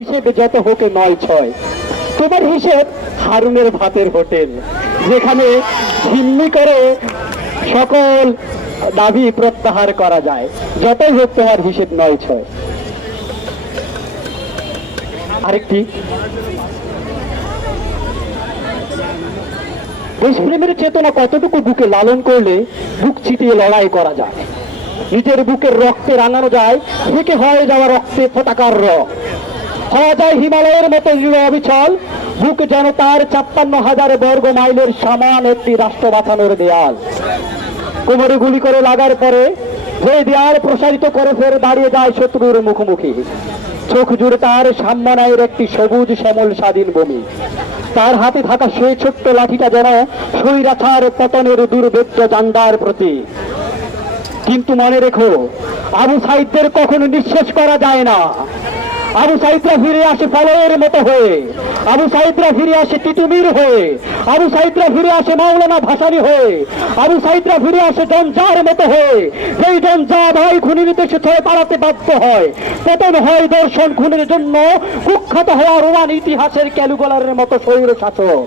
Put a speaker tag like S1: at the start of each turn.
S1: হিসেবে যত হোকে নয় ছয়। তোমার হিসেব হারুনের ভাতের হোটেল, যেখানে ঝিম্মি করে সকল দাবি প্রত্যাহার করা যায়। যতই হোক তোমার হিসেব নয় ছয়। আরেকটি। দেশপ্রেমের চেতনা কতটুকু বুকে লালন করলে বুক চিতিয়ে লড়াই করা যায়? নিজের বুকের রক্তে রাঙানো যায় থেকে হয়ে যাওয়া রক্তে পতাকার রক যায় হিমালয়ের মতো দৃঢ় অবিচল, বুক যেন তার ছাপ্পান্ন হাজার বর্গ মাইলের সমান একটি রাষ্ট্র বাঁচানোর দেয়াল। কোমরে গুলি করে লাগার পরে যে দেয়াল প্রসারিত করে ফের দাঁড়িয়ে যায় শত্রুর মুখোমুখি। চোখ জুড়ে তার সাম্মানায়ের একটি সবুজ শ্যামল স্বাধীন ভূমি। তার হাতে থাকা সেই ছোট্ট লাঠিটা যেন স্বৈরাচার পতনের দুর্ভেদ্য জান্ডার প্রতি কিন্তু মনে রেখো, আবু সাইদদের কখনো নিঃশেষ করা যায় না। আবু সাইদরা ফিরে আসে ফলের মতো হয়ে। আবু সাইদরা ফিরে আসে তিতুমির হয়ে। আবু সাইদরা ফিরে আসে মাওলানা ভাসানি হয়ে। আবু সাইদরা ফিরে আসে জঞ্জার মতো হয়ে। সেই জঞ্জা ভাই খুনির দেশে ছয় পাড়াতে বাধ্য হয়। পতন হয় দর্শন খুনের জন্য। কুখ্যাত হওয়া রোমান ইতিহাসের ক্যালুগলারের মতো শৈর শাসক।